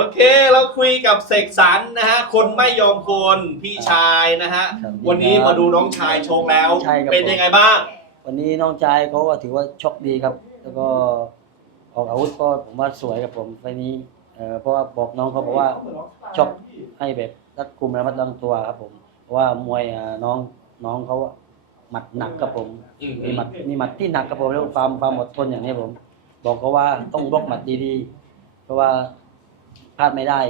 โอเคเราคุยกับเสกสรรนะฮะคนไม่ยอมคนพี่ชายนะฮะครับวันนี้มาดูน้องชายโชว์แล้ว ใช่ครับ เป็นยังไงบ้าง วันนี้น้องชายเขาก็ถือว่าโชคดีครับ แล้วก็ออกอาวุธก็ผมว่าสวยครับผมไฟล์นี้เอ่อเพราะว่าบอกน้องเขาบอกว่าชกให้แบบรัดกุมระมัดระวังตัวครับผมเพราะว่ามวยอ่าน้องน้องเขาอะหมัดหนักครับผมอืม มีหมัดมีหมัดที่หนักครับผมแล้วความความอดทนอย่างนี้ผม บอกเขาว่าต้องบล็อกหมัดดีๆ เพราะว่า พลาดไม่ได้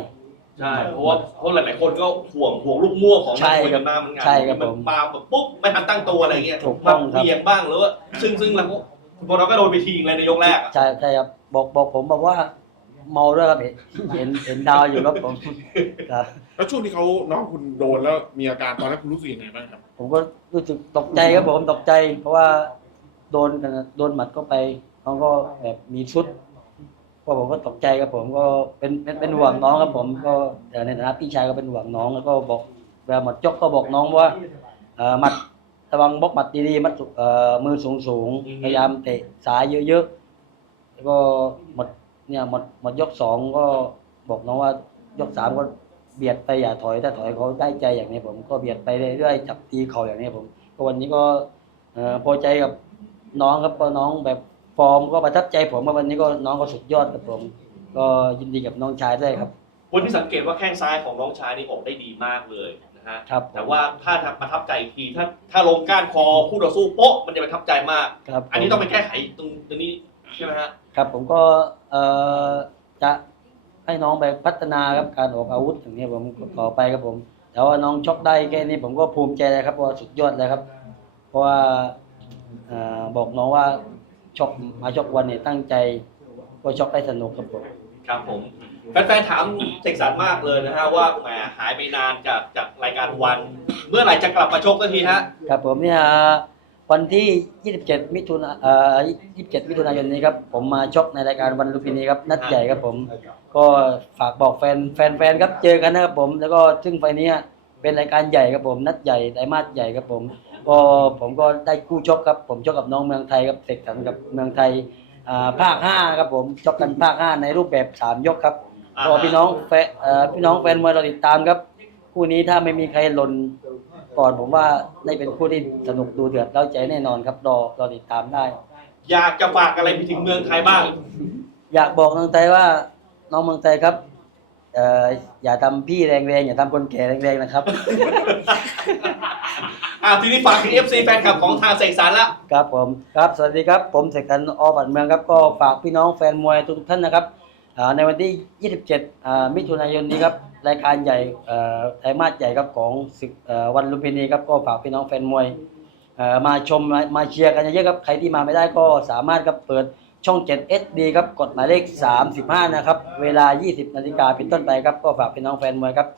ใช่เพราะว่าเพราะหลายๆคนก็ห่วงห่วงลูกม่วงของนัใช่กมวยครักับนมาเหมือนกันใช่ครับมันผมมาแบบปุ๊บไม่ทันตั้งตัวอะไรเงี้ยถูกต้องมาครับ เบียงบ้างหรือว่าซึ่งซึ่งเราก็พอเราก็โดนไปทีเลยในยกแรกอะ ใช่ใช่ครับบอกบอกผมบอกว่า เมาด้วยครับเห็นเห็นเห็นดาวอยู่ครับผมครับ แล้วช่วงที่เขาน้องคุณโดนแล้วมีอาการตอนนั้นคุณรู้สึกยังไงบ้างครับ ผมก็รู้สึกตกใจครับผมตกใจ เพราะว่าโดนกันนะโดนหมัดเข้าไปเขาก็แบบมีชุด ก็ผมก็ตกใจครับผมก็เป็นเป็นเป็นห่วงน้องครับผมก็เอ่อในฐานะพี่ชายก็เป็นห่วงน้องแล้วก็บอกเวลาหมัดจกก็บอกน้องว่าเอ่อหมัดระวังบล็อกหมัดดีๆมัดสุเอ่อมือสูงสูงๆพยายามเตะสายเยอะๆแล้วก็หมดเนี่ยหมดหมดยกสองก็บอกน้องว่ายกสามก็เบียดไปอย่าถอยถ้าถอยเขาได้ใจอย่างนี้ผมก็เบียดไปเรื่อยๆจับตีเข่าอย่างนี้ผม ก็วันนี้ก็เอ่อพอใจกับน้องครับเพราะน้องแบบฟ อร์มก็ประทับใจผมว่าวันนี้ก็น้องก็สุดยอดครับผม ก็ยินดีกับน้องชายด้วยครับคนที่สังเกตว่าแข้งซ้ายของน้องชายนี่ออกได้ดีมากเลยนะฮะครับแต่ว่าถ้าประทับใจอีกทีถ้าถ้าลงก้านคอคู่ต่อสู้โป๊ะมันจะประทับใจมาก ครับอันนี้ต้องไปแก้ไขตรงตรงนี้ใช่ไหมฮะครับผมก็เอ่อจะให้น้องไปพัฒนาครับการออกอาวุธอย่างนี้ผมต่อไปครับผมแต่ว่าน้องชกได้แค่นี้ผมก็ภูมิใจเลยครับเพราะว่าสุดยอดเลยครับ เพราะว่าเอ่อบอกน้องว่า ชกมาชกวันนี้ตั้งใจก็ชกได้สนุกครับผมครับผมแฟนๆถามเสกสรรมากเลยนะฮะว่าแหมหายไปนานจากจากรายการวัน เมื่อไหร่จะกลับมาชกสักทีฮะครับผมเนี่ยวันที่ 27 มิถุนาเอ่อ27 มิถุนายนนี้ครับผมมาชกในรายการวันลุมพินีครับนัดใหญ่ครับผม ก็ฝากบอกแฟนแฟนแฟนครับเจอกันนะครับผม แล้วก็ซึ่งไฟล์เนี้ยเป็นรายการใหญ่ครับผม นัดใหญ่ไตรมาสใหญ่ครับผม ก็ผมก็ได้คู่ชกครับ ผมชกกับน้องเมืองไทยครับเสกสรรกับเมืองไทยอ่าภาค5ครับผมชกกันภาค5ในรูปแบบ3ยกครับอ่าก็พี่น้องแฟนเอ่อพี่น้องแฟนมวยเราติดตามครับ คู่นี้ถ้าไม่มีใครหล่นก่อนผมว่าได้เป็นคู่ที่สนุกดูเดือดเล้าใจแน่นอนครับรอรอติดตามได้ อยากจะฝากอะไรไปถึงเมืองไทยบ้าง อยากบอกน้องไทยว่าน้องเมืองไทยครับเอ่ออย่าทำพี่แรงๆอย่าทำคนแก่แรงๆนะครับ อ่าทีนี้ฝากถึง FC แฟนคลับของทางเสกสรรละ ครับผมครับสวัสดีครับผมเสกสรรอบัตเมืองครับก็ฝากพี่น้องแฟนมวยทุกท่านนะครับอ่าในวันที่ 27อ่ามิถุนายนนี้ครับรายการใหญ่เอ่อไตรมาสใหญ่ครับของศึกเอ่อวันลุมพินีครับก็ฝากพี่น้องแฟนมวยเอ่อมาชมมามาเชียร์กันเยอะๆครับใครที่มาไม่ได้ก็สามารถครับเปิดช่อง 7 SD ครับกดหมายเลข 35 นะครับ เวลา 20 นาฬิกาเป็นต้นไปครับก็ฝากพี่น้องแฟนมวยครับ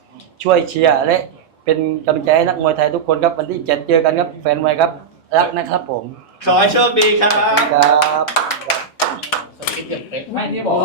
ช่วยเชียร์และ เป็นกำลังใจให้นักมวยไทยทุกคนครับวันที่7เจอกันครับ แฟนมวยครับ รักนะครับผมขอให้โชคดีครับครับไม่ที่บอก